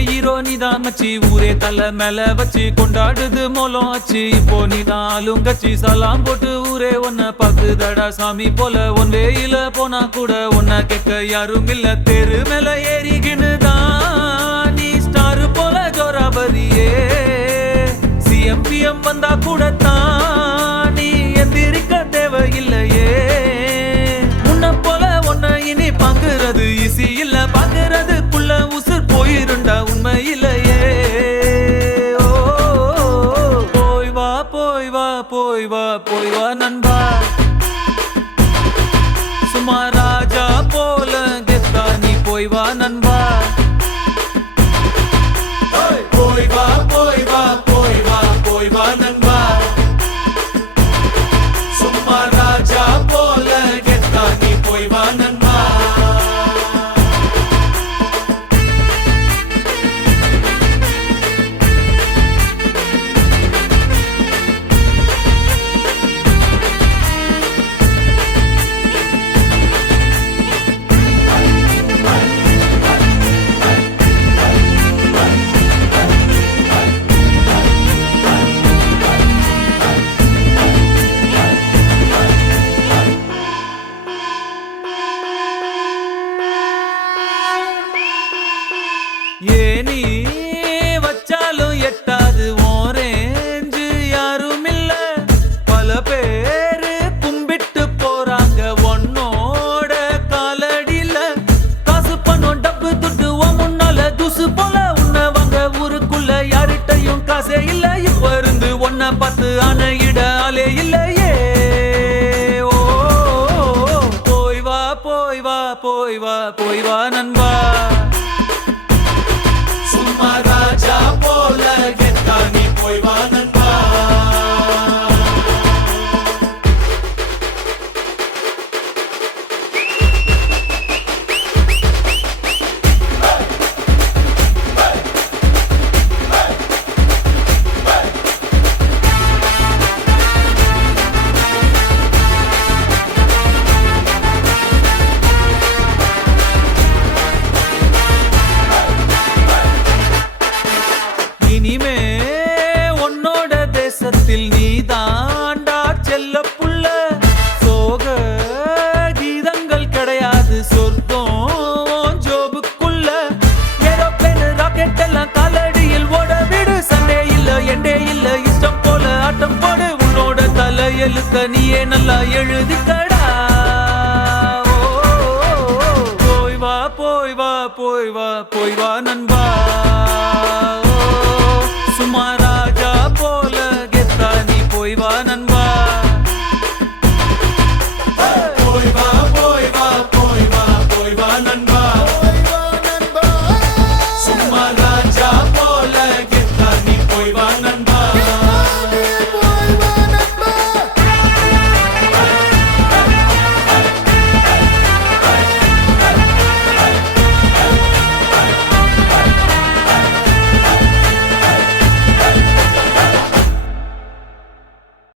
hero நீதான் மச்சி ஊரே தலை மேல வச்சு கொண்டாடுது மோலம் ஆச்சு இப்போ நீதான் ஆளுங்கச்சி சலாம் போட்டு ஊரே ஒன்ன பாக்குதடா சாமி போல ஒன் வேயில போனா கூட ஒன்ன கேட்க யாரும் இல்ல தெரு மேல ஏறிக்கினுதான் நீ ஸ்டார் போல ஜோராபரியே சிஎம்பிஎம் வந்தா கூட தான் நீ எந்திரிக்க தேவையில்லையே முன்ன போல ஒன்ன இனி பாக்குறது ஈஸி இல்ல பாக்குறதுக்குள்ள உசுர் போயிருண்டா உண்மையிலையே போய் வா போய் வா போய் வா போய் வா நண்பா சும்மா ராஜா போல கெத்தா நீ போய் வா நண்பா போய் வா போய் வா போய் வா போய் வா நண்பா சும்மா ராஜா போல கெத்தா நீ போய் வா நண்பா ஏனி வச்சாலும் எட்டாது ஓரேஞ்சு யாரும் இல்ல பல பேரு கும்பிட்டு போறாங்க ஒன்னோட காலடியில காசு பணம் டப்பு துட்டு முன்னால துசு போல உன்ன வாங்க ஊருக்குள்ள யார்கிட்டையும் காசே இல்ல இப்ப இருந்து ஒன்ன பார்த்து அணையிட ஆளே இல்லையே ஓ போய் வா போய் வா போய் வா போய் வா நண்பா சும்மா ராஜா போல கெத்தா நீ போய் வா நண்பா இனிமே உன்னோட தேசத்தில் நீ தாண்டா செல்ல புள்ள சோக கீதங்கள் கிடையாது சொர்க்கம் ஜோபுக்குள்ள ஏரோப்ளேன் ராக்கெட் எல்லாம் காலடியில் ஓட விடு சண்டே இல்ல எண்டே இல்ல இஷ்டம் போல ஆட்டம் போடு உன்னோட தலை எழுத்த நீயே நல்லா எழுதிக்கடா போய் வா போய் வா போய் வா போய் வா நண்பா சும்மா ராஜா போல கெத்தா நீ போய் வா